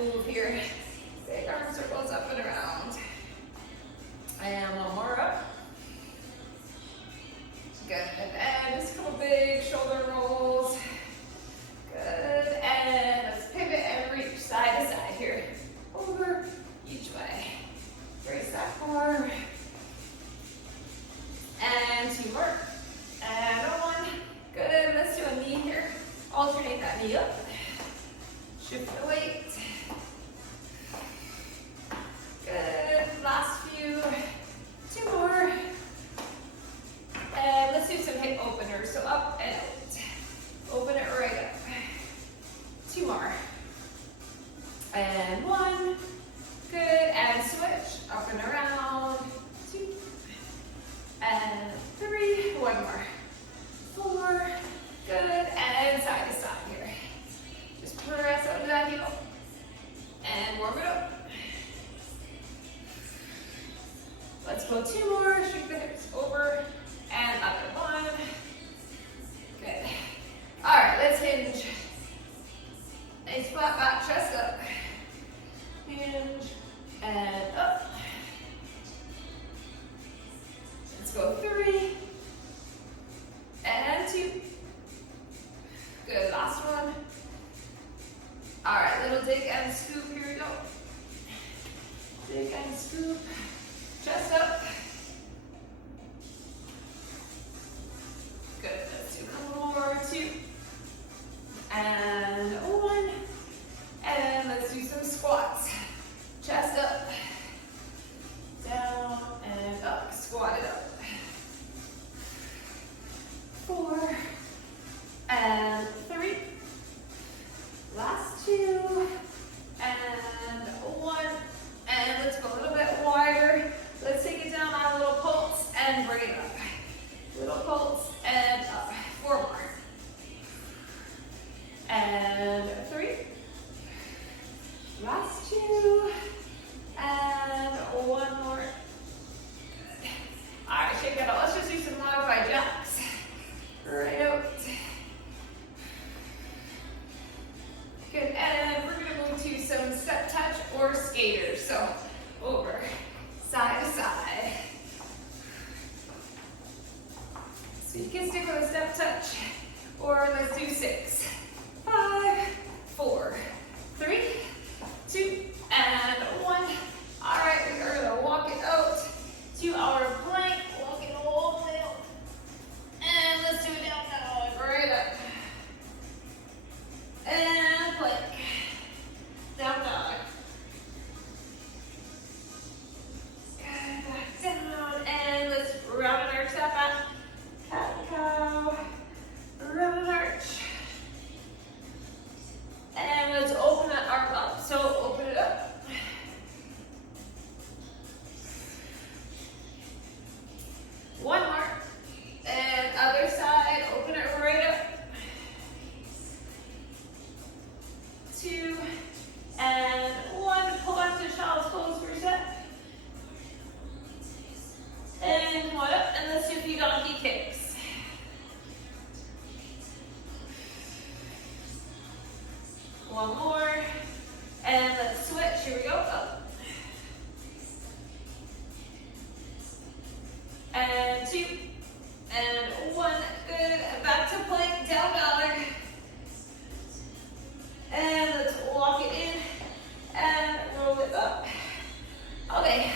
move here. Big arm circles up and around. And one more up. Good, and just a couple big shoulder rolls. Good, and let's pivot and reach side to side here. Over, each way. Brace that form. And 2 more. And 1. Good, let's do a knee here. Alternate that knee up. Shift the weight. Good, last few. 2 more. And let's do some hip openers. So up and out. Open it right up. 2 more. And 1. Good, and switch. Up and around. 2. And 3. 1 more. 4. Good, and side to side here. Just press out of that heel. And warm it up. Let's go 2 more. Shake the hips over. And other 1. Good. All right, let's hinge. Nice flat back, chest up. Hinge and up. Let's go 3 and 2. Good, last one. All right, little dig and scoop. Here we go. Dig and scoop. Chest up. Good, let's do a couple more. 2 and 1. And let's do some squats. Chest up, down and up. Squat it up. 4 and 3. Last 2 and 1. And let's go a little bit wider. Let's take it down on a little pulse and bring it up. Little pulse and up. 4 more. And 3. Last 2. And 1 more. Good. All right, shake it out. Let's just do some modified jacks. Right out. Good, and we're gonna move to some step touch or skaters. So over, side to side. So you can stick with a step touch, or let's do 6, 5, 4, 3, 2, and 1. All right, we are gonna walk it out to our plank. Walk it all the way out. And let's do a down dog, right up. And plank. Down dog. Good, back down. And let's round and arch that back. Cat and cow. Round and arch. And let's open that arm up. So open it up. One more. And other side, open it right up. 2 and 1. Pull back to child's pose for a set. And 1 up. And let's do a few donkey kicks. One more. And let's switch. Here we go. Up. And 2 and 1. Good. Back to plank. Down dog. And let's walk it in and roll it up. Okay.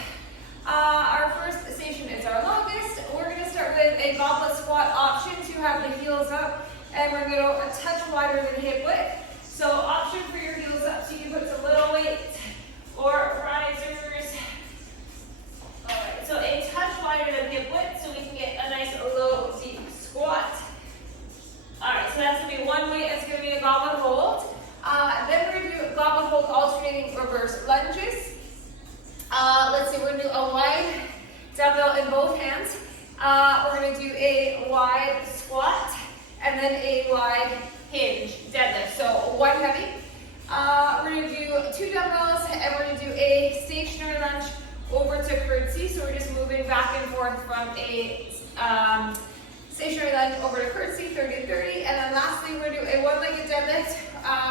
Our first station is our longest. We're going to start with a goblet squat option to have the heels up, and we're going to go a touch wider than hip width. So option for your heels up, so you can put some little weight or risers. All right, so a touch wider than hip width, so we can get a nice low deep squat. All right, so that's going to be one weight. It's going to be a goblet hold. Then we're going to do goblet hold alternating reverse lunges. Let's see, we're going to do a wide dumbbell in both hands. We're going to do a wide squat and then a wide hinge deadlift. So one heavy. We're going to do 2 dumbbells and we're going to do a stationary lunge over to curtsy. So we're just moving back and forth from a stationary lunge over to curtsy, 30-30. And then lastly, we're going to do a one-legged deadlift,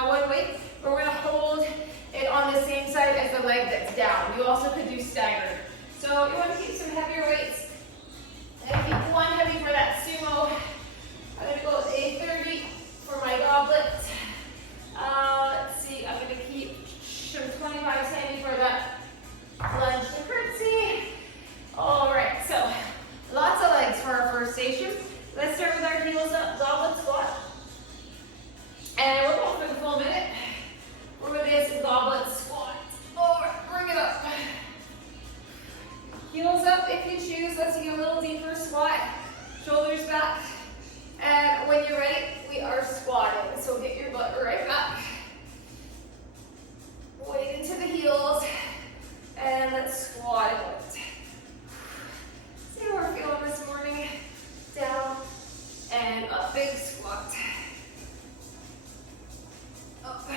one weight. We're going to hold it on down. You also could do staggered. So you want to keep some heavier weights. And keep one heavy for that sumo. I'm going to go with a 30 for my goblet. Let's see, I'm going to keep some 25s handy for that lunge to curtsy. All right, so lots of legs for our first station. Let's start with our heels up, goblet squat. And we're going for the full minute. We're going to get some goblet squat. Over, bring it up. Heels up if you choose. Let's get a little deeper squat. Shoulders back. And when you're ready, we are squatting. So get your butt right back. Weight into the heels. And let's squat it. See how we're feeling this morning. Down and up. Big squat. Up.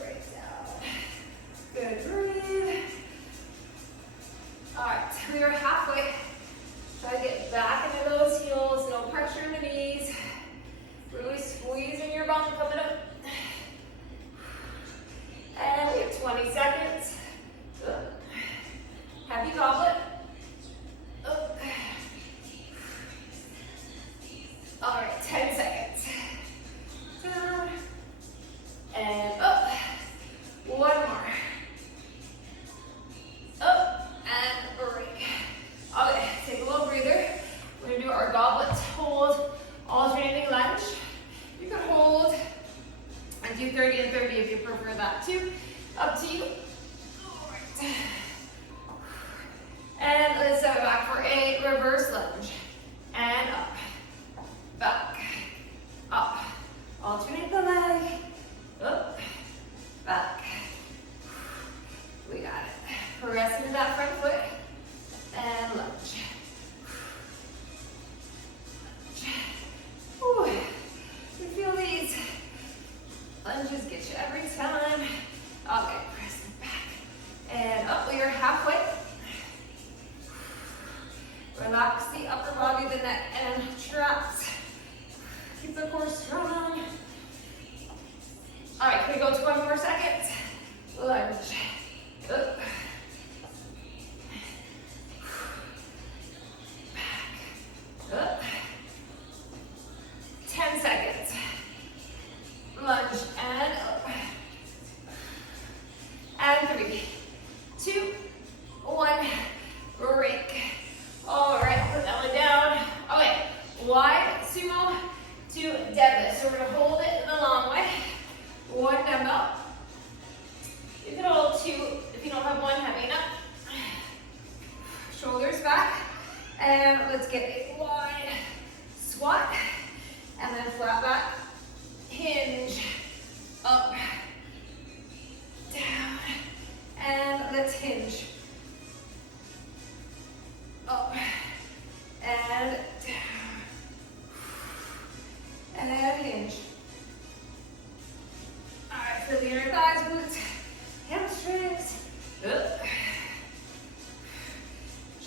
Right down. Good. Breathe. All right. We are halfway. Try to get back into those heels. No pressure in the knees. Really squeezing your bum coming up. And we have 20 seconds. Good. Heavy goblet. Up. All right, 10 seconds. Down. And up. One more. Up and break. Okay, take a little breather. We're going to do our goblet hold, alternating lunge. You can hold and do 30 and 30 if you prefer that too. Up to you. All right. And let's step back for a reverse lunge. And up, back, up. Alternate the leg. Up, back. We got it. Press into that front foot. And lunge. Ooh, you feel these lunges get you every time. Okay, press it back. And up, we are halfway. Relax the upper body, the neck, and traps. Keep the core strong. All right, can we go 20 more seconds? Lunge. Up. Back. Up. 10 seconds. Lunge and up. And 3, 2, 1. Break. All right, put that one down. Okay, wide sumo to deadlift. So we're gonna hold it the long way. One dumbbell. You can hold 2 if you don't have one heavy enough. Shoulders back. And let's get a wide squat. And then flat back. Hinge. Up. Down. And let's hinge. Up. And down. And hinge. All right, feel the inner thighs, glutes, hamstrings. Up.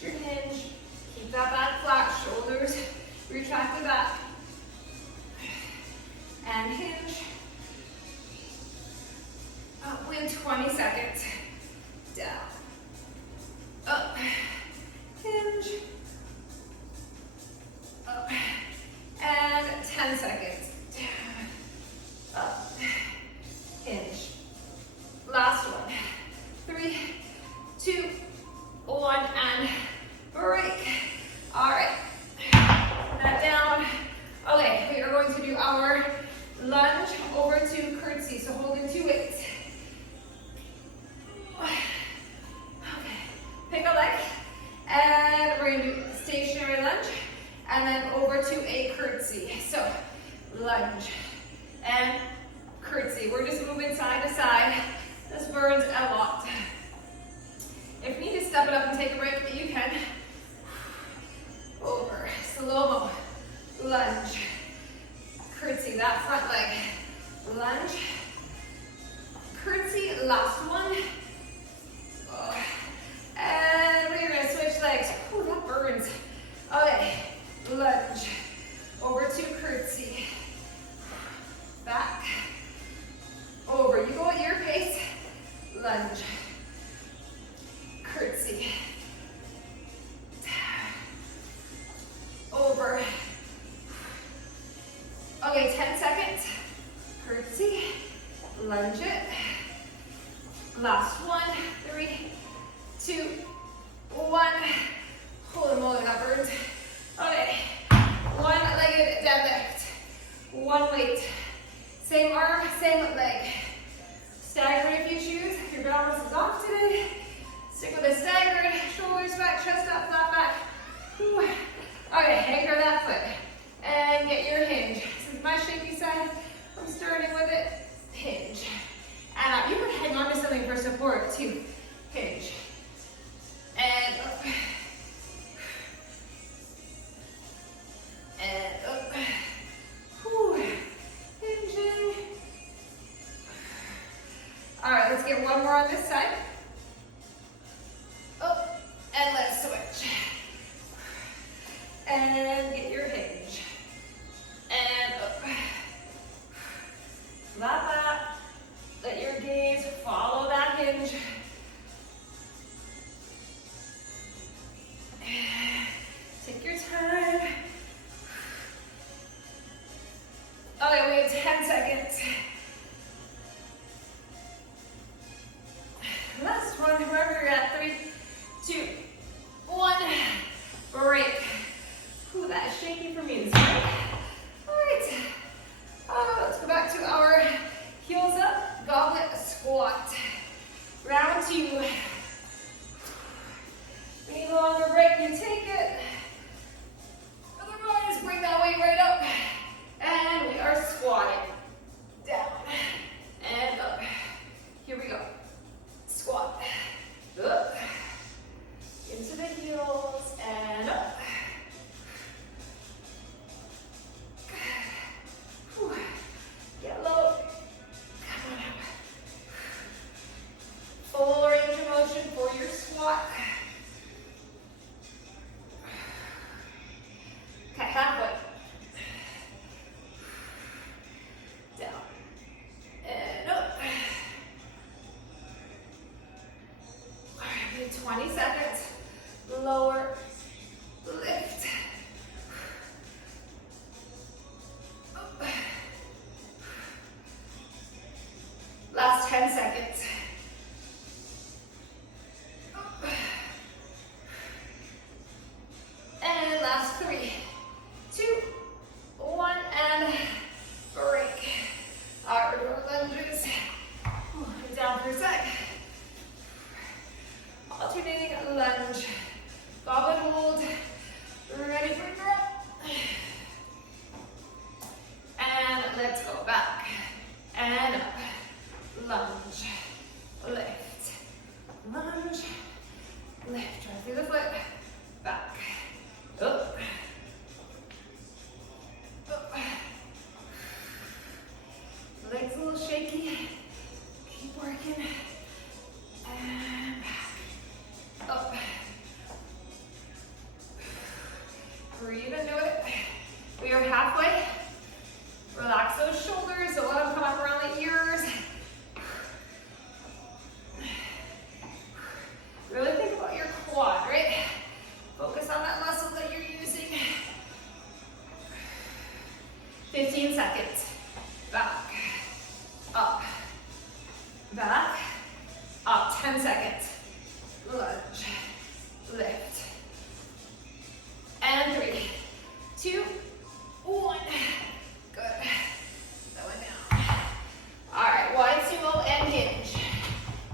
Your hinge. Keep that back flat. Shoulders retracted back. And hinge. Up with 20 seconds. Down. Up. Hinge. Up. And 10 seconds. Down. Up. Hinge. Last one. 3, 2, 1, and break. All right. Put that down. Okay, we are going to do our lunge over to curtsy. So holding 2 weights. Okay. Pick a leg. And we're going to do stationary lunge. And then over to a curtsy. So lunge and curtsy. We're just moving side to side. This burns a lot. If you need to step it up and take a break, you can. Over. Slow-mo. Lunge. Curtsy. That front leg. Lunge. Curtsy. Last one. And we're going to switch legs. Ooh, that burns. Okay. Lunge. Over to curtsy. Back. Over. You go at your pace. lunge, curtsy, over. Okay, 10 seconds. Curtsy, lunge it. Last one, 3, 2, 1. Holy moly, that burns. Okay, one-legged deadlift. One weight. Same arm, same leg. Staggered if you choose. If your balance is off today, stick with a staggered. Shoulders back, chest up, flat back. Whew. Okay, anchor that foot. And get your hinge. This is my shaky side. I'm starting with it. Hinge. And you can hang on to something for support too. Hinge. And up. And up. Whew. Hinging. All right, let's get one more on this side. Up. And let's switch. And get your hinge. And up. Flat back. Let your gaze follow that hinge. Take your time. Okay, we have 10 seconds. Last one, wherever you're at. 3, 2, 1. Break. Ooh, that's shaky for me. All right. Let's go back to our heels up, goblet squat. Round 2. Need a longer break, you take it. Otherwise, bring that weight right up. And we are squatting. Down and up. Here we go. Squat. Up. Into the heels and up. Whew. Get low. Come on up. Full range of motion for your squat. Okay, halfway. Down. And up. All right, we have 20 seconds. Lower. Lift. Up. Last 10 seconds. Up. And last 3, 2, 1, and break. All right, we're doing lunges. Down for a sec. Alternating lunge. Goblet hold. Ready for drop. And let's go back. And up. Lunge. Lift. Lunge. Lift. Right through the foot. Back. Up. Up. Legs a little shaky. Keep working. And back. Up. Breathe into it. We are halfway. Relax those shoulders. Don't let them come up around the ears. Really think about your quad, right? Focus on that muscle that you're using. 15 seconds. Back. Up. Back. Up. 10 seconds. Lunge. Lift. And 3, 2, 1. Good. That went down. All right, wide sumo and hinge.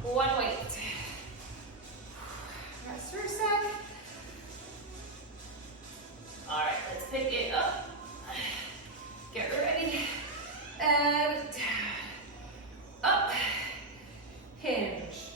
One weight. Rest for a sec. All right, let's pick it up. Get ready. And down. Up. Hinge.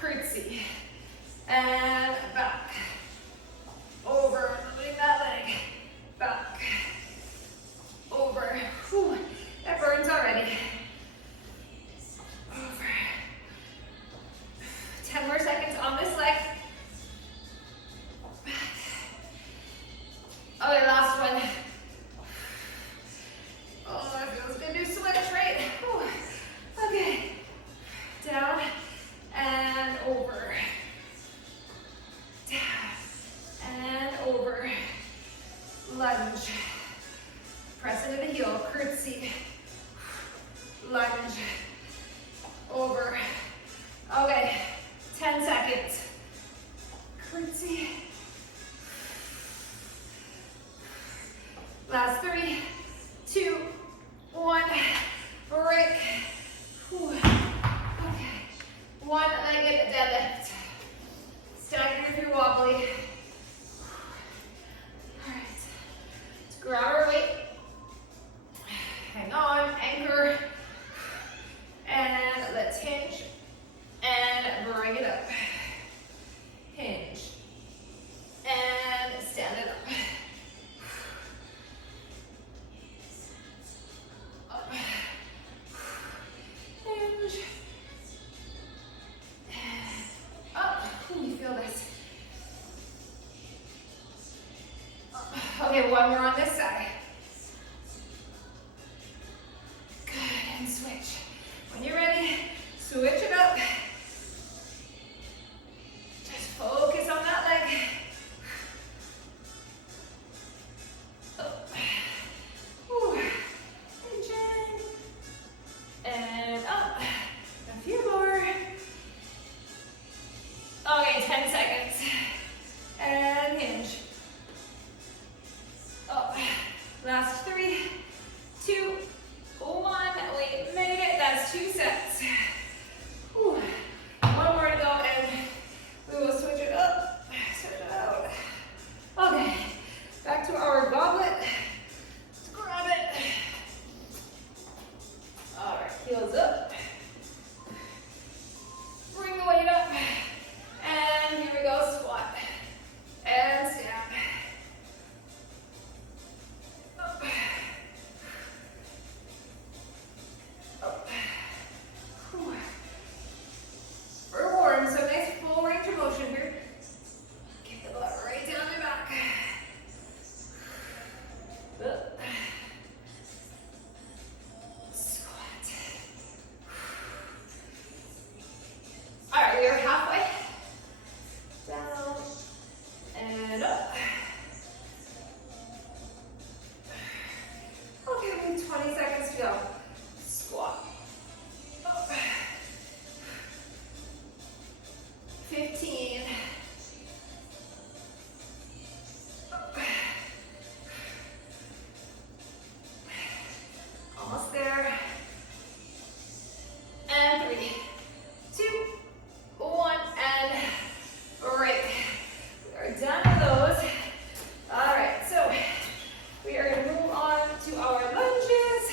curtsy, and back, over, moving that leg, back, over. Whew, that burns already. Over. 10 more seconds on this leg. Back. Okay, last one. Oh, that feels good. Do switch, right? Whew. Okay. Down and over. Down and over. Lunge. Press into the heel. Curtsy. Lunge. Over. Okay. 10 seconds. Curtsy. Last 3, 2, 1. Break. Whew. Okay. One-legged deadlift. Stagger if you're wobbly. All right. Let's grab our weight. Hang on. Anchor. And let's hinge. And bring it up. Hinge. And stand it up. Up. Hinge. And up. Ooh, you feel this. Up. Okay, one more on this side. Good, and switch. When you're ready, switch it up. Just focus on that leg. Up. Ooh. Hinge. And up. A few more. Okay, 10 seconds. And hinge. Up. Last 3, 2, 1. We made it. That's 2 sets. Whew. One more to go, and we will switch it up, switch it out. Okay, back to our goblet. Let's grab it. All right, heels up. Bring the weight up. And here we go, squat. And stand. Up. Up. Whew. We're warm, so nice full range of motion here. Get the butt right down my back. Up. Squat. All right, we are halfway. Down and up. Okay, we have 20 seconds to go. Squat. Up. 15. Up. Almost there. And 3, 2, 1, and break. We are done with those. All right, so we are going to move on to our lunges.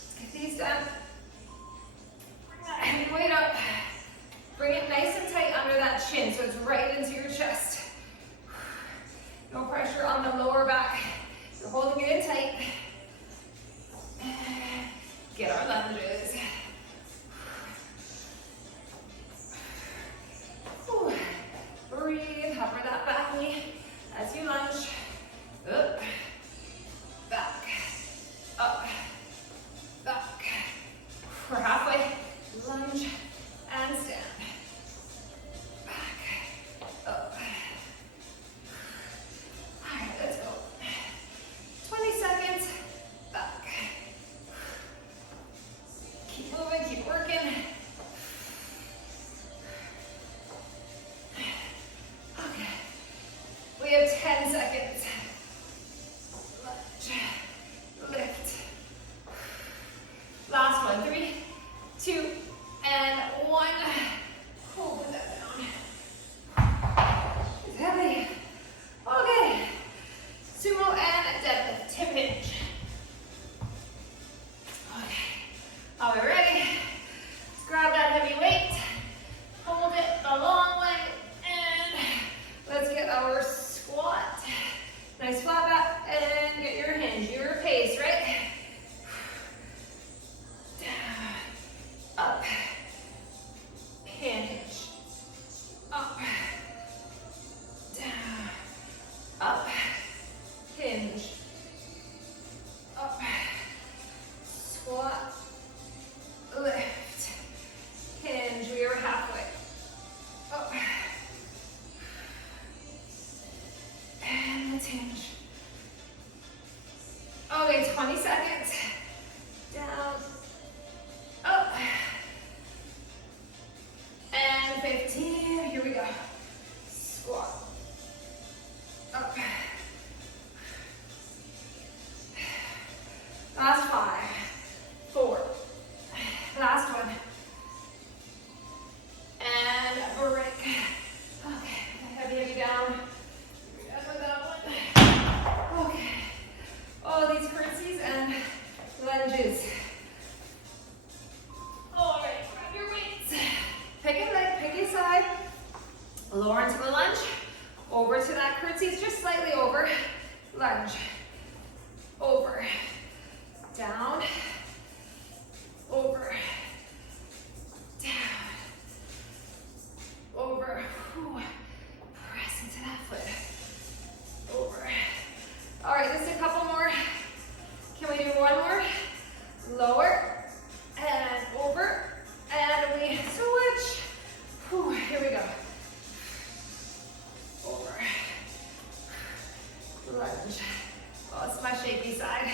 Let's get these done. Bring that heavy weight up. Bring it nice and tight under that chin so it's right into your chest. No pressure on the lower back. You're holding it in tight. Get our lunges. Whew. Breathe, hover that back knee as you lunge. Up, back, up, back. We're halfway. Lunge and stand. Back, up. All right, let's go. 20 seconds. Back. Keep moving, keep working. Okay. We have 10 seconds. Lunge. Lift. Last one. 3, 2, and 1. Hold that down. It's heavy. Okay. Sumo and deadlift. Hip hinge. Okay. Are we ready? Let's grab that heavy weight. 15. Here we go. Squat. Up. Last 5, 4. Last one. And break. Okay, heavy down. We're done with that one. Okay. Oh, these curtsies and lunges. All right, grab your weights. Pick a leg, pick a side. Lower into the lunge. Over to that curtsy, it's just slightly over. Lunge. Over. Down. Over. Down. Over. Whew. Press into that foot. Over. All right, just a couple more. Can we do one more? Lower and over. And we switch. Whew. Here we go. Over. Lunge. Oh, it's my shaky side.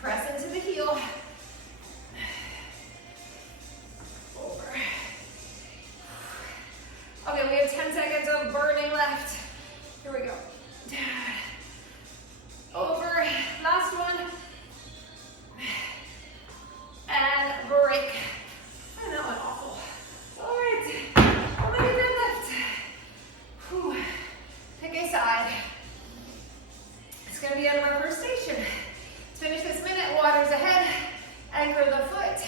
Press into the heel. Over. Okay, we have 10 seconds of burning left. Here we go. Over. Last one. And break. And that went awful. All right. How many there left? Whew. Pick a side. It's going to be out of our first station. Let's finish this minute. Water's ahead. Anchor the foot.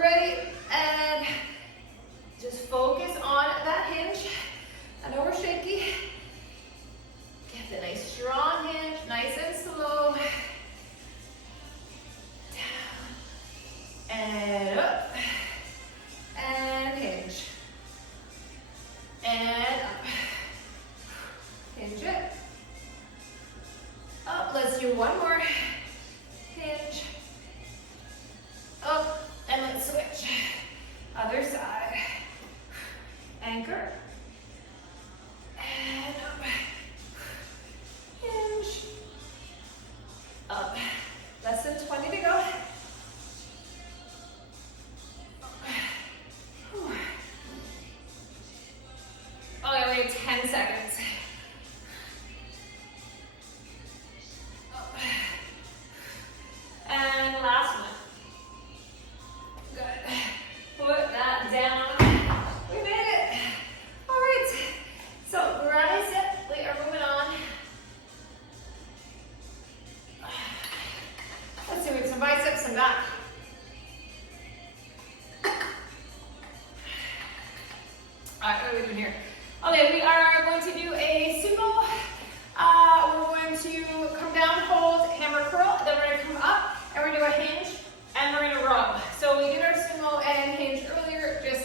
Ready? And just focus on that hinge. I know we're shaky. Get the nice strong hinge. Nice and slow. Down. And up. And hinge. And up. Hinge it. Up. Let's do one more. Hinge. Up. And let's switch. Other side. Anchor. And up. Hinge. Up. Less than 20 to go. Okay, we have 10 seconds. Up. And last one. Good. Put that down. We made it. All right. So grab a sit. We are moving on. Let's do some biceps and back. All right, what are we doing here? Okay, we are going to do a sumo. We're going to come down, hold, hammer curl. Then we're going to come up, and we're going to do a hinge, and we're going to row. So we did our sumo and hinge earlier, just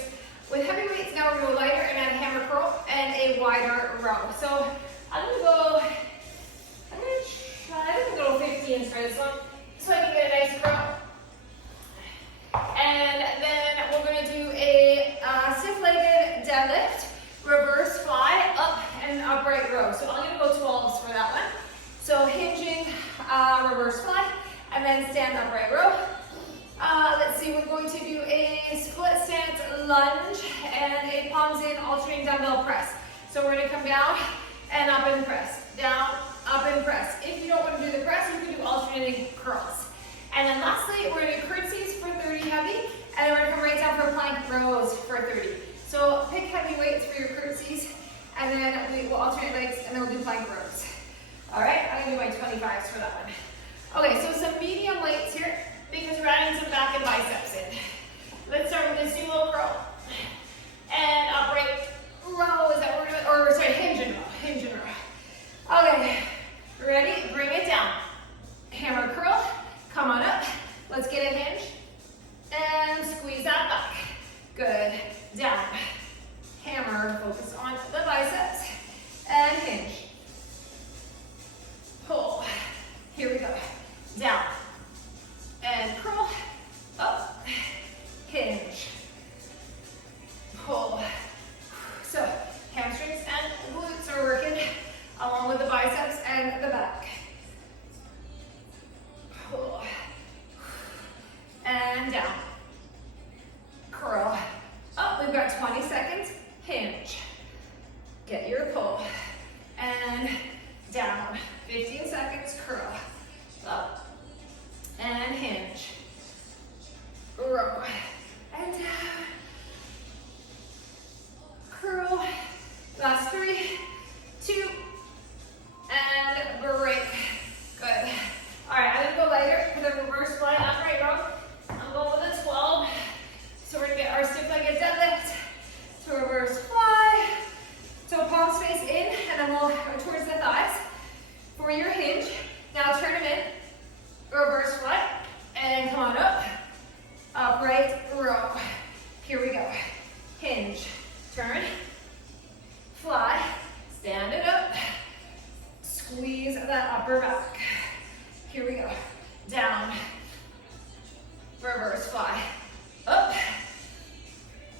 with heavy weights. Now we're going to go lighter and add a hammer curl and a wider row. So I'm going to go 15 for this one, so I can get a nice curl. And then we're going to do a stiff-legged deadlift, reverse fly, up and upright row. So I'm going to go 12s for that one. So hinging, reverse fly, and then stand upright row. Let's see, we're going to do a split stance lunge and a palms in alternating dumbbell press. So we're going to come down and up and press, down, up and press. If you don't want to do the press, you can do alternating curls. And then lastly, we're going to do curtsies for 30 heavy, and then we're going to come right down for plank rows for 30. So pick heavy weights for your curtsies, and then we will alternate legs, and then we'll do plank rows. All right, I'm going to do my 25s for that one. Okay, so some medium weights here, because we're adding some back and biceps in. Let's start with the sumo curl. And upright row, is that what we're doing? Or sorry, hinge and row, hinge and row. Okay, ready? Bring it down. Hammer curl, come on up. Let's get a hinge. And squeeze that back. Good. Down. Hammer, focus on the biceps. And hinge. Pull. Here we go. Down. And curl. Up. Hinge. Pull. So, hamstrings and glutes are working along with the biceps and the back. Pull. And down. row, and down, curl. Last 3, 2, and break. Good. All right, I'm gonna go lighter for the reverse fly upright row. I'm going with a 12. So we're gonna get our stiff-legged deadlift to reverse fly. So palms face in, and then we'll go towards the thighs for your hinge. Now turn them in, reverse fly, and come on up. Upright row. Here we go. Hinge, turn, fly, stand it up, squeeze that upper back. Here we go. Down, reverse fly, up,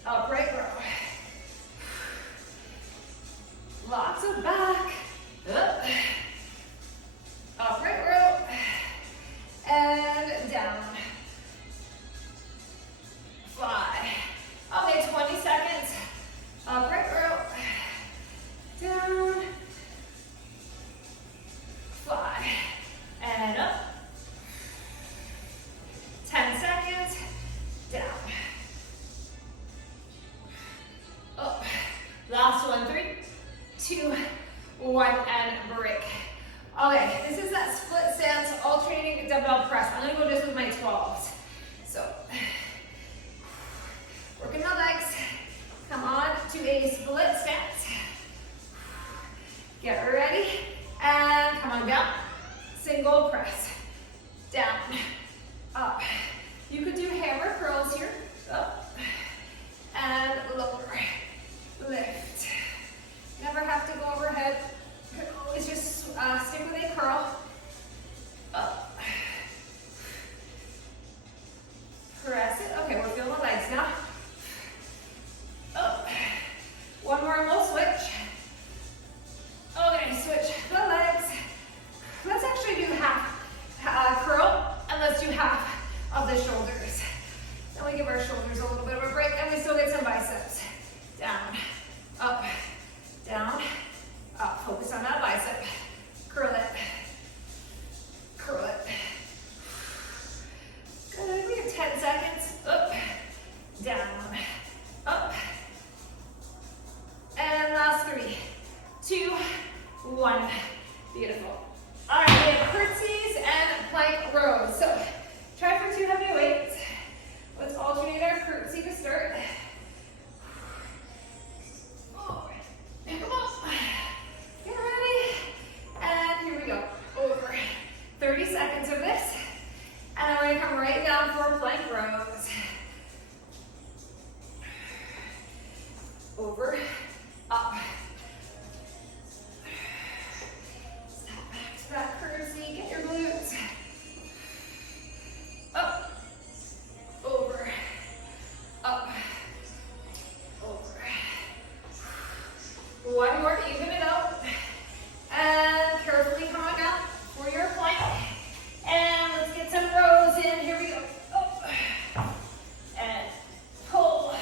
upright row. Lots of back, up, upright row, and down, fly. Okay, 20 seconds, upright row, down, fly, and up. 10 seconds, down, up. Last one, 3, 2, 1, and break. Okay, this is that split stance, alternating dumbbell press. I'm gonna go just with my 12s. So, working the legs. Come on to a split stance. Get ready, and come on down. Single press. Down, up. You could do hammer curls here. Up, and lower. Lift. Never have to go overhead. You can always just stick with a curl. Up. Press it. Okay, we're feeling the legs now. Up. One more and we'll switch. Okay, switch the legs. Let's actually do half curl, and let's do half of the shoulders. Then we give our shoulders a little bit of a break, and we still get some biceps. Down, up, down, up. Focus on that bicep. Curl it. Curl it. Good. We have 10 seconds. Up, down, up. And last 3, 2, 1. Beautiful. All right, we have curtsies and plank rows. So try for 2 heavy weights. Let's alternate our curtsy to start. Come on. Get ready. And here we go. Over. 30 seconds of this. And then we're going to come right down for plank rows. Over. Up. Step back to that curtsy. Get your glutes. Up. Over. Up. Over. One more, even it out. And carefully come on down for your plank. And let's get some rows in. Here we go. Up. And pull.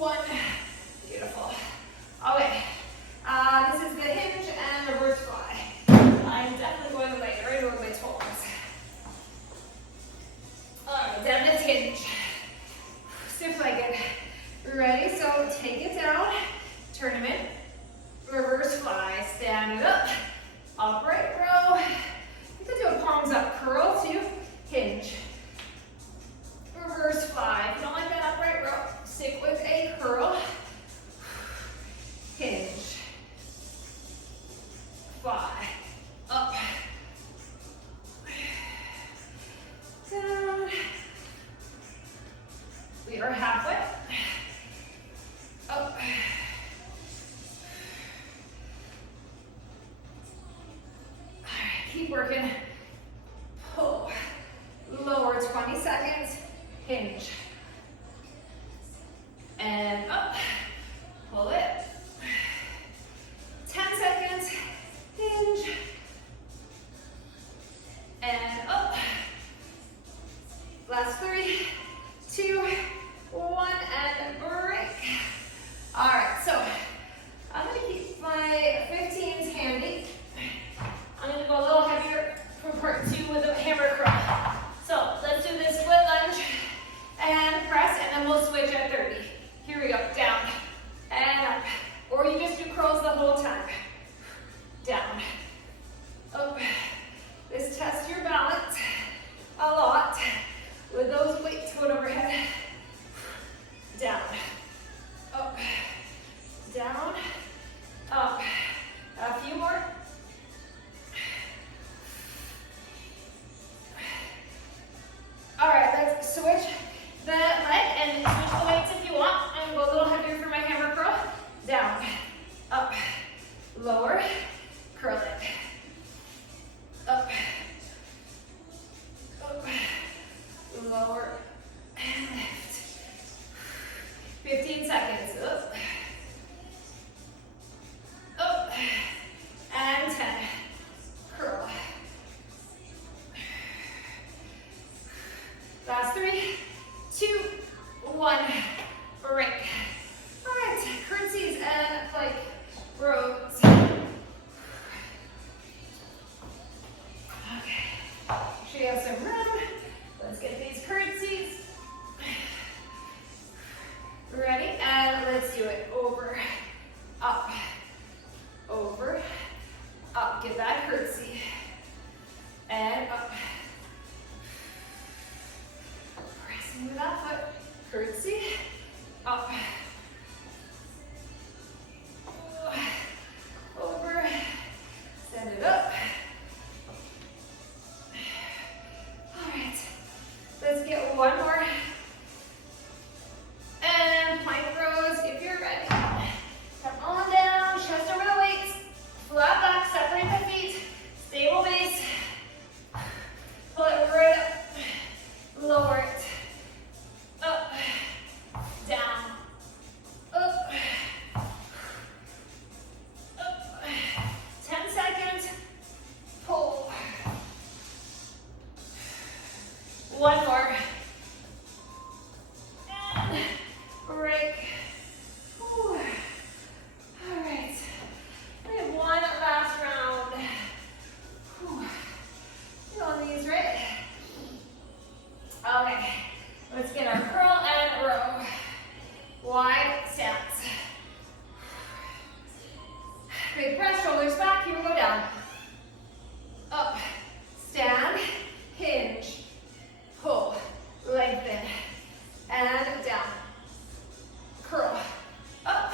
one. Beautiful. Okay. This is the hinge and reverse fly. I'm definitely going right over my toes. Alright, down to hinge. Stiff-legged. Ready? So take it down, turn them in, reverse fly, stand it up, upright row. You can do a palms up curl too, hinge. Reverse fly. If you don't like that upright row, stick with a curl. Hinge. Fly. Up. Down. We are halfway. Up. All right, keep working. Pull. Lower 20 seconds. Hinge. And up. Pull it. 10 seconds. Hinge. And up. Last 3, 2, 1, and break. All right, so I'm gonna keep my 15s handy. I'm gonna go a little heavier for part 2 with a hammer curl. So let's do this split lunge and press, and then we'll switch at 30. Here we go, down and up. Or you just do curls the whole time. Down, up. This tests your balance a lot with those weights going overhead. Down, up, down, up. A few more. All right, let's switch the leg and switch the weights if you want. I'm gonna go a little heavier for my hammer curl. Down, up, lower, curl it. Up, up, lower, and lift. 15 seconds. Up, up, and 10. Curl. Last 3, 2, 1. Break. All right, curtsies and like rows. Okay, make sure you have some room. Let's get these curtsies. Ready? And let's do it. Over, up, over, up. Get that curtsy. And up. Pressing with that foot. Curtsy. Up. Over. Send it up. All right. Let's get one more. And plank rows if you're ready. Come on down, chest over the weights. Flat back, separate the feet. Stable base. Pull it right up. Lower it. Up. Down. Up. Up. 10 seconds. Pull. One more. And break. Whew. All right. We have one last round. Whew. You on these, right? Okay. Let's get our curl and row. Wide stance. Big press, shoulders back. Here we go down. Up. Stand. Hinge. Pull. Lengthen. And down. Curl. Up.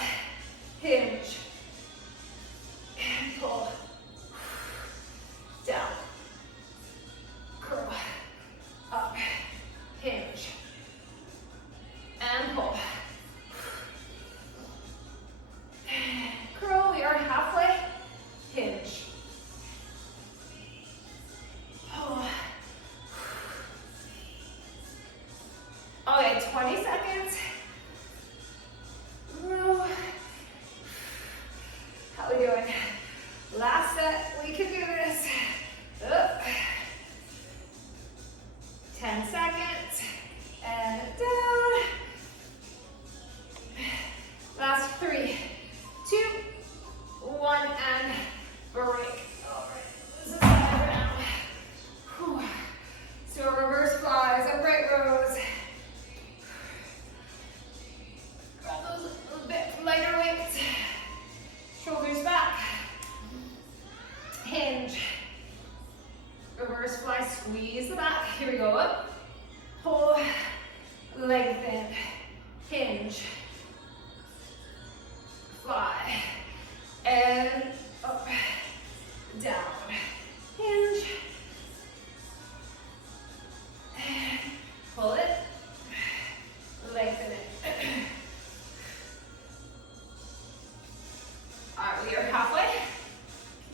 Hinge. And pull. Down. Curl. Up. Hinge. And pull. Curl. We are halfway. Hinge. and up, down, hinge, pull it, lengthen it. All right, we are halfway.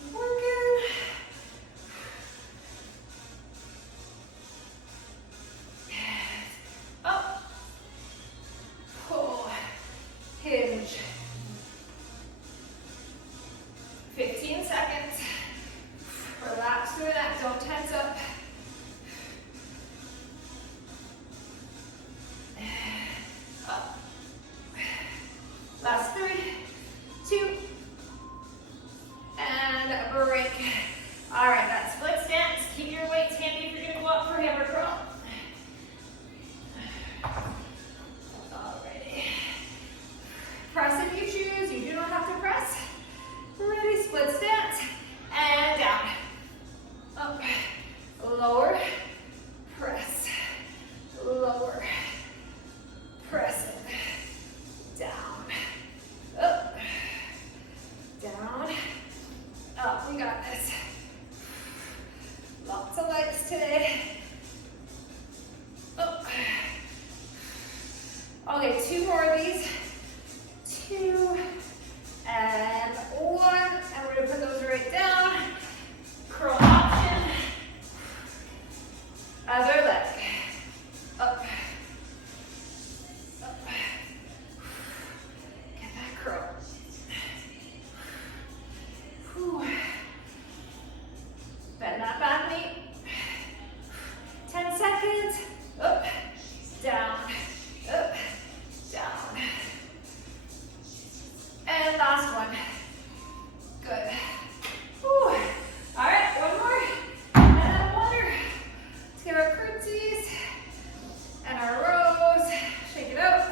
Keep working. Up, pull, hinge. 15 seconds. Relax through that, don't tense up. Up. Last 3, 2, and break. All right, that split stance. Keep your weights handy if you're gonna go up for hammer curl. Alrighty. Press if you choose, you do not have to press. Ready, split stance, and down. Up, lower, press, lower, press it, down, up, down, up. We got this. Lots of legs today. Up. Okay, 2 more of these. 2 and 1, and we're going to put those right down. Curl option. Other leg. Up. Up. Get that curl. Whew. Bend that back knee. 10 seconds. Up, down, up, down. And last one. Good. Whew. All right, one more. And water. Let's give our curtsies and our rows. Shake it out.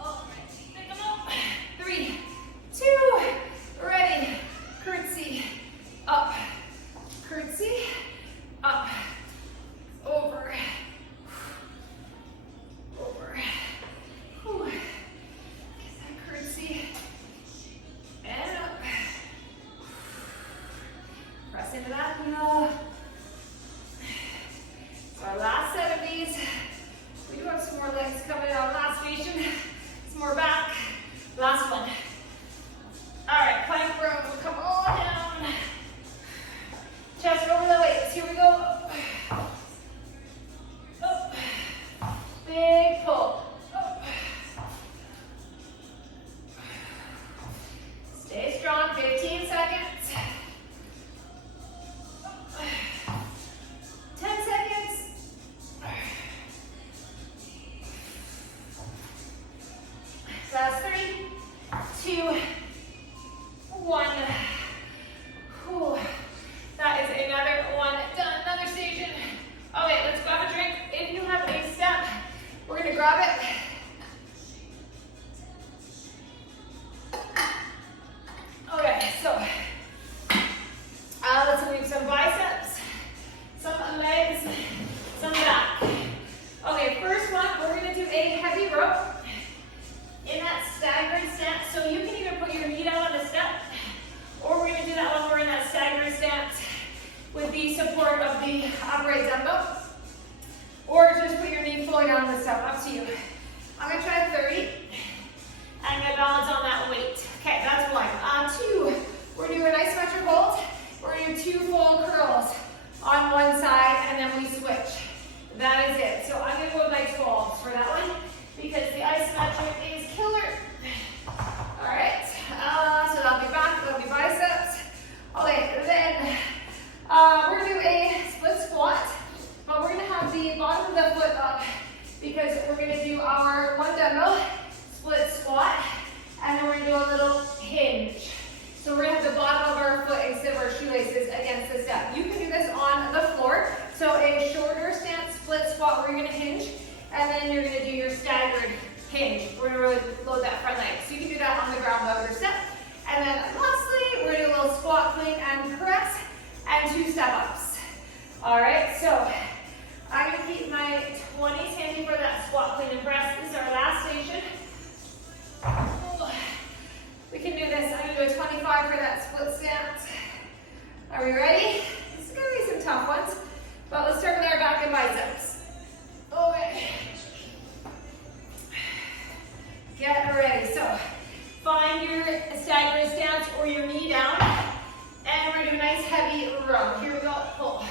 All right, pick them up. 3, 2, ready. Curtsy, up. Curtsy, up. Over. Over. Whew. Curtsy, and up. Press into that heel. So our last set of these. We do have some more legs coming out. Last station. Some more back. Last one. All right, plank row. We'll come all down. Chest over the weights. Here we go. Up. Big pull. Up. Stay strong, 15 seconds. 10 seconds. Last 3, 2, 1. Whew. That is another one done, another station. Okay, let's grab a drink. If you have a step, we're gonna grab it. Okay, so let's move some biceps, some legs, some back. Okay, first one, we're gonna do a heavy row in that staggered stance. So you can either put your knee down on the step, or we're gonna do that when we're in that staggered stance with the support of the upright dumbbell, or just put your knee fully down on the step, up to you. I'm gonna try 30, and I'm gonna balance on that weight. Okay, that's 1. 2, we're gonna do an isometric hold. We're gonna do 2 full curls on one side, and then we switch. That is it. So I'm gonna go with my 12s for that one, because the isometric is killer. All right, so that'll be back, that'll be biceps. Okay, then we're gonna do a split squat, but we're gonna have the bottom of the foot up, because we're gonna do our 1 dumbbell split squat, and then we're gonna do a little hinge. So we're gonna have the bottom of our foot instead of our shoelaces against the step. You can do this on the floor. So a shorter stance split squat where you're gonna hinge, and then you're gonna do your staggered hinge. We're gonna really load that front leg. So you can do that on the ground without your step. And then lastly, we're gonna do a little squat, clean, and press, and 2 step-ups. All right, so I'm gonna keep my 20s handy for that squat, clean, and press. This is our last station. Get ready. So find your staggering stance or your knee down. And we're doing a nice heavy row. Here we go. Pull.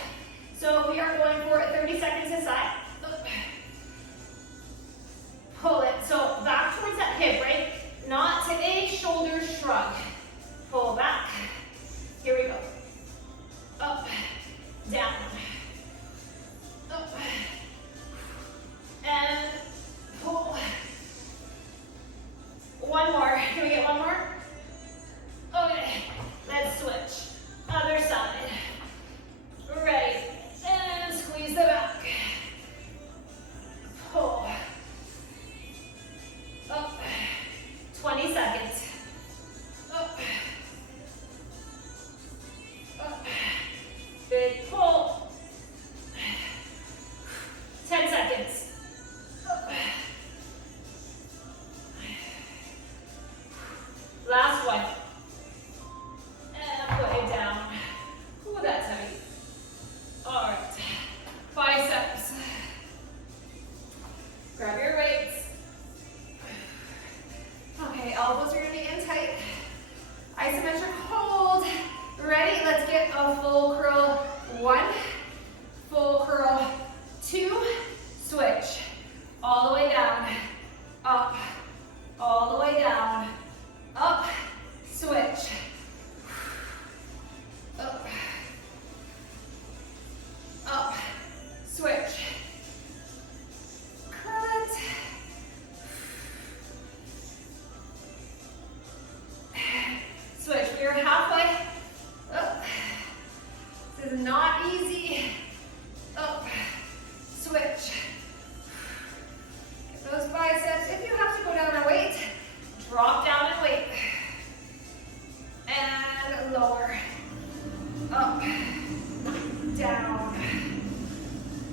So we are going for 30 seconds this side. Pull it. So back towards that hip, right? Not to a shoulder shrug. Pull back. Here we go. Up, down, up, and pull. One more. Can we get one more? Okay, let's switch. Other side. Ready, and squeeze the back. Pull. Up. 20 seconds. Up. Up. Big pull. 10 seconds. Up. Last one. And put it down. Ooh, that's heavy. All right. Biceps. Grab your weights. Okay, elbows are going to be in tight. Isometric hold. Ready? Let's get a full curl. 1, full curl. 2, switch. All the way down. Up. All the way down. Up. Switch. Up. Up. Switch. Curl it. Switch. We are halfway. Up. This is not easy. Up. Switch. Get those biceps. If you have to go down and weight, drop down and weight. And lower. Up. Down.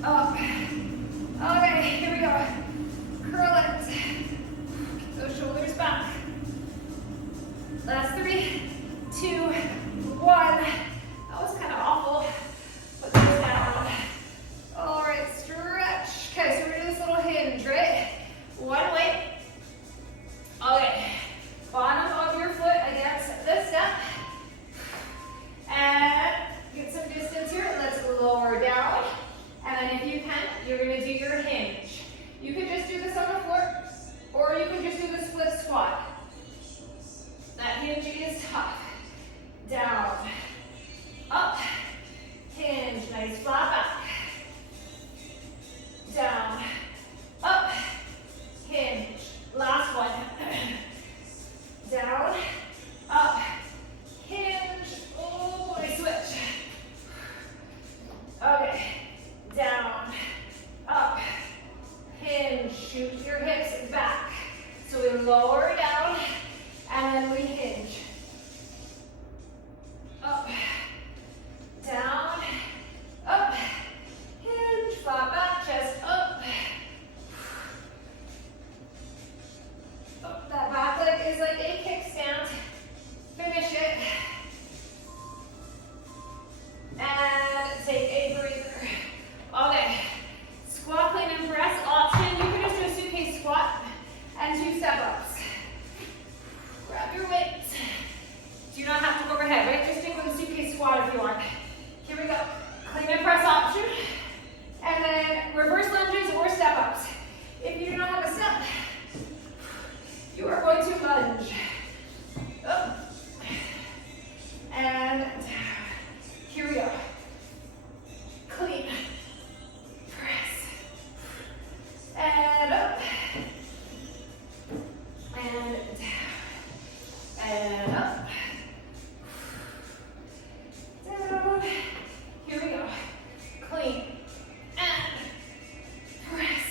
Up. Okay, here we go. Curl it. Keep those shoulders back. Last 3, 2, 1. That was kind of awful. Put those down. All right, stretch. Okay, so we're gonna do this little hinge, right? One weight. Okay, bottom of your foot against the step. And get some distance here. Let's lower down. And then if you can, you're gonna do your hinge. You can just do this on the floor, or you can just do the split squat. That hinge is tough. Down, up, hinge, nice flat back. Down, up, hinge. Last one. Down, up, hinge. Oh, I switch. Okay, down, up, hinge. Shoot your hips back. So we lower down, and then we hinge. Up, down, up, hinge, flat back, chest up. Up, that back leg is like a kickstand. Finish it. And take a breather. Okay, squat, clean, and press option. You can just do a suitcase squat and 2 step-ups. Grab your weights. Do not have to go overhead, right? Just stick with a suitcase squat if you want. Here we go. Clean and press option. And then reverse lunges or step-ups. If you do not have a step, you are going to lunge. Up. And down. Here we go. Clean. Press. And up. And down. And up. Down. Here we go. Clean. And press.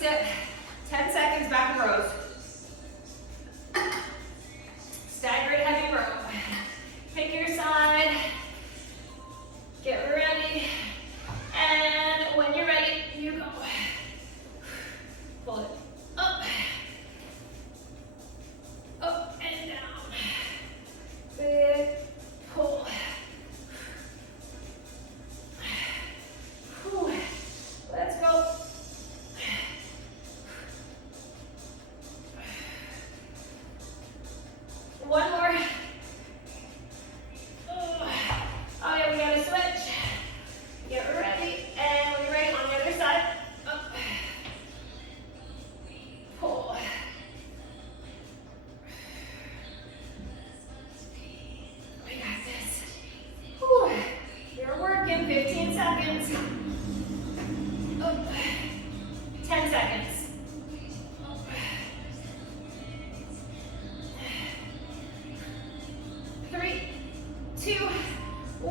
sit. 10 seconds, back in rows. Staggered heavy row. Pick your side. Get ready. And when you're ready, you go. Pull it up. Up and down. Big pull. Whew. Let's go. One more. Oh yeah, we gotta switch. Get ready. And when you're ready, on the other side. Up. Pull. We got this. Whew. You're working. 15 seconds. Up. 10 seconds. Up. 3, 2, 1.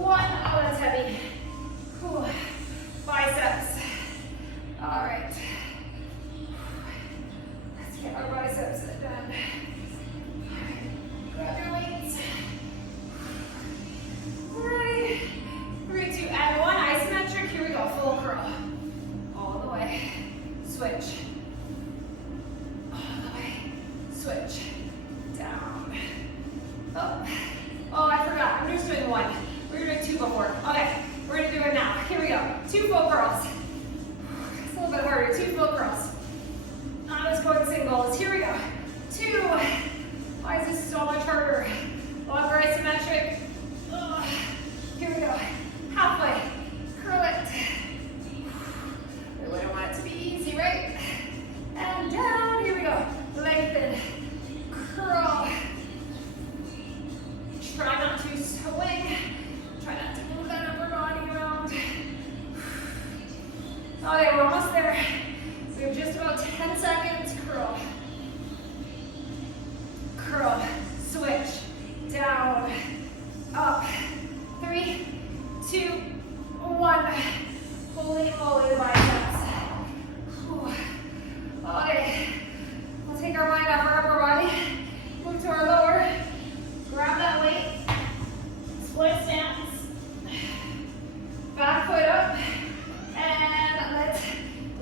Oh, that's heavy. Whew. Biceps. All right. Let's get our biceps done. All right. Grab your weights. Ready. 3, 2, and 1. Isometric. Here we go. Full curl. All the way. Switch. All the way. Switch. Down. Up. Oh, I forgot. I'm just doing one. We were doing 2 before. Okay, we're gonna do it now. Here we go. 2 full curls. It's a little bit harder. 2 full curls. Not as going singles. Here we go. 2. Why is this so much harder? Longer isometric. Ugh. Here we go. Halfway. Curl it. We don't want it to be easy, right? And down. Here we go. Lengthen. Curl. Try not to swing. Try not to move that upper body around. Okay, we're almost there. We have just about 10 seconds. Curl. Curl. Switch. Down. Up. 3, 2, 1. Holy moly, the biceps. Whew. Okay. We'll take our mind off our upper body. Move to our lower. Grab that weight. Split stance. Back foot up. And let's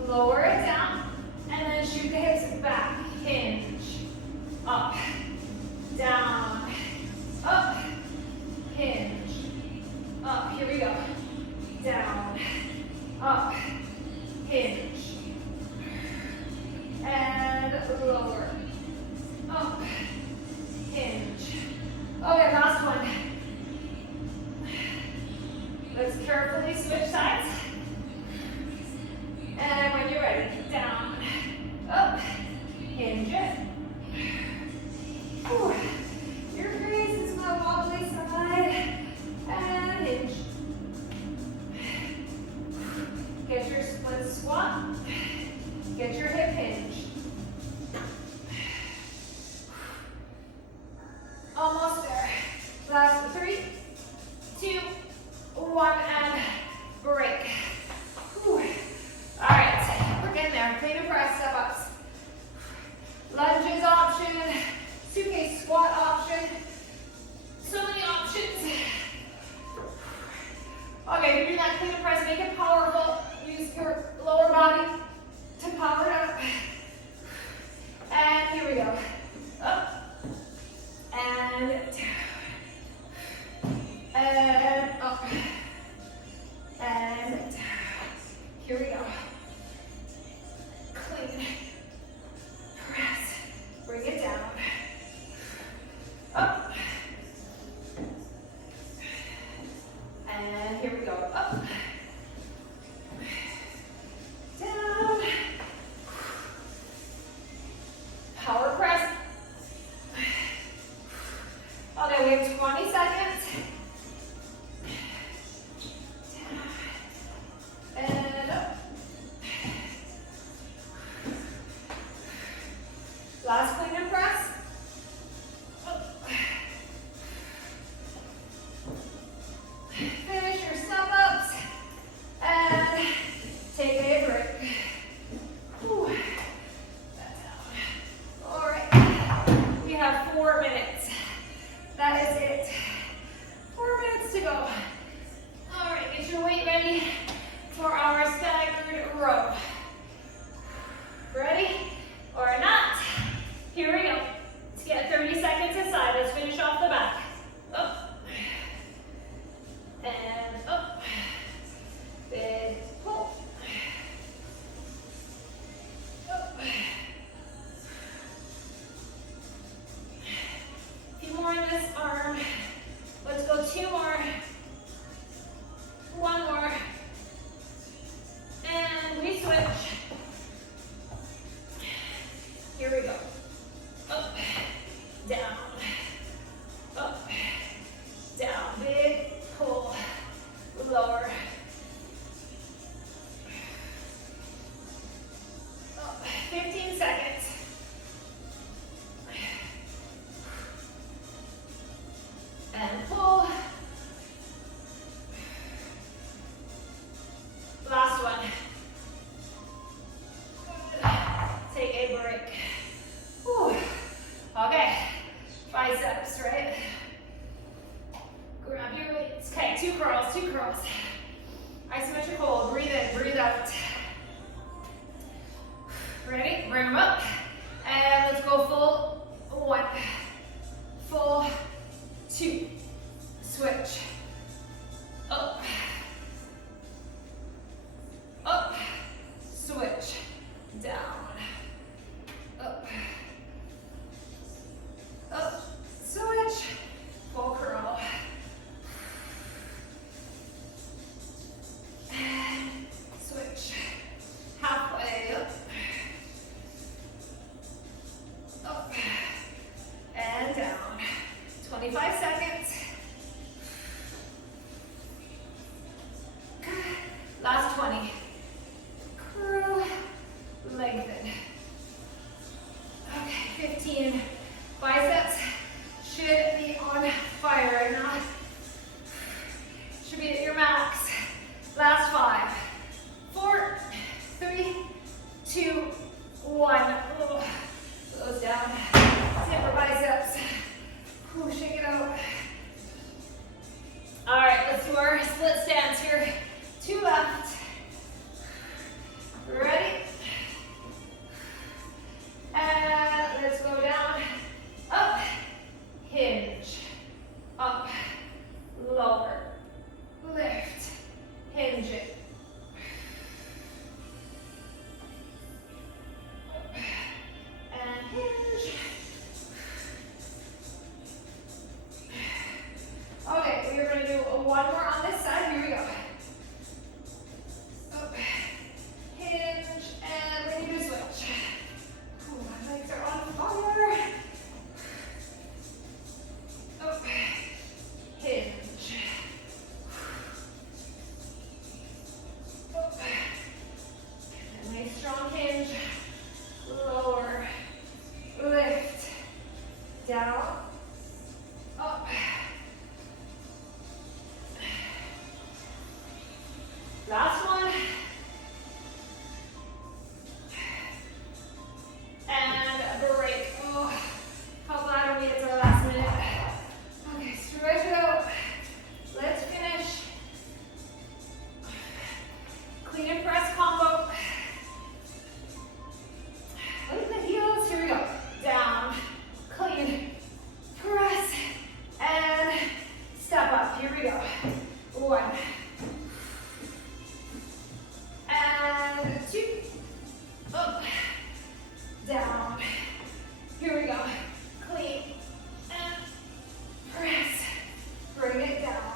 lower it down. And then shoot the hips back. Hinge. Up. Down. Up. Hinge. Up. Here we go. Down. Up. Hinge. And lower. Up. Hinge. Okay, last one. Let's carefully switch sides. And when you're ready, down, up, hinge it. Whew. Your grace is my wobbly side. And hinge. Get your split squat. Get your hip hinge. Almost there. Last 3, 2, 1, and break. Whew. All right, we're getting there. Clean and press, step ups. Lunges option, suitcase squat option. So many options. Okay, you're doing that clean and press. Make it powerful. Use your lower body to power it up. And here we go. Up. And down. And up. And down. Here we go. Clean. Press. Bring it down. 5 seconds. Good. Last 20. Curl, lengthen. Okay, 15. Biceps should be on fire right now. Should be at your max. Last 5. 4, 3, 2, 1. Goes down. Zipper biceps. Ooh, shake it out. All right, let's do our split stance here. 2 left. Ready? And let's go down. Up. Hinge. Up. Lower. Lift. Hinge it. And hinge. Okay, we're going to do one more on this side. Here we go. Up. Hinge. And we need to switch. Ooh, my legs are on fire. Up. Hinge. Up. And a nice strong hinge. Lower. Lift. Down. Up. Last one. And break. Oh, how glad are we it's our last minute. Okay, stretch it out. Let's finish. Clean and press combo. Lift the heels. Here we go. Down. Clean. Press. And step up. Here we go. 1. And 2. Up. Down. Here we go. Clean. And press. Bring it down.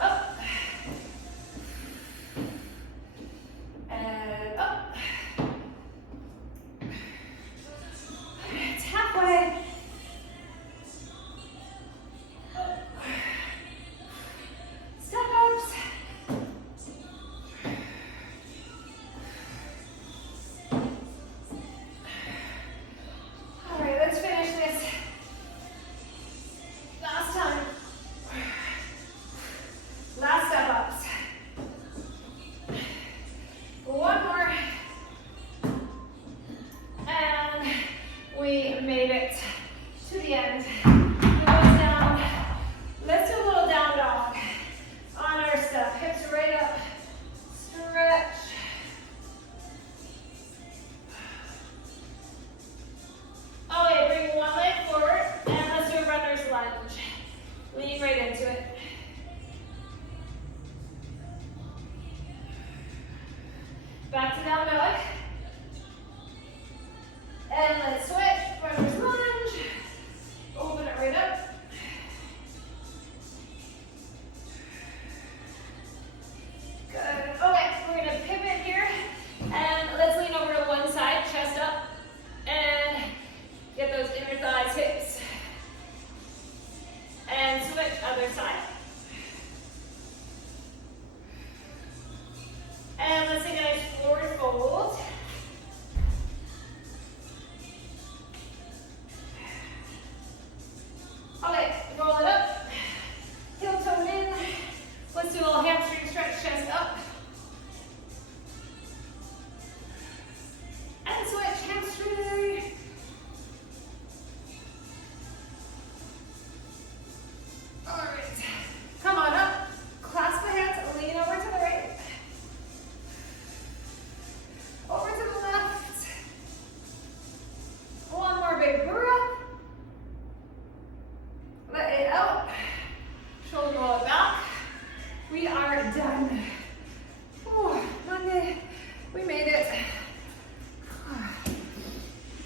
Up. And up. It's halfway. Up. Step ups. All right, let's finish this. Last time. Last step ups. One more. And we made it to the end. Nose down. Let's do a little down dog on our step. Hips right up. Stretch. Okay, bring one leg forward and let's do a runner's lunge. Lean right into it. Back to down dog. And let's switch. Runner's lunge. Open it right up. Good. Okay, we're going to pivot here. And let's lean over to one side, chest up. And get those inner thighs, hips. And switch other side. And let's take a nice forward fold. Okay, roll it up. Heel toe in. Let's do a little hamstring stretch, chest up. And switch, hamstring. All right, come on up. Clasp the hands, lean over to the right. Over to the left. One more big breath. Let it out. Shoulder roll it back. We are done.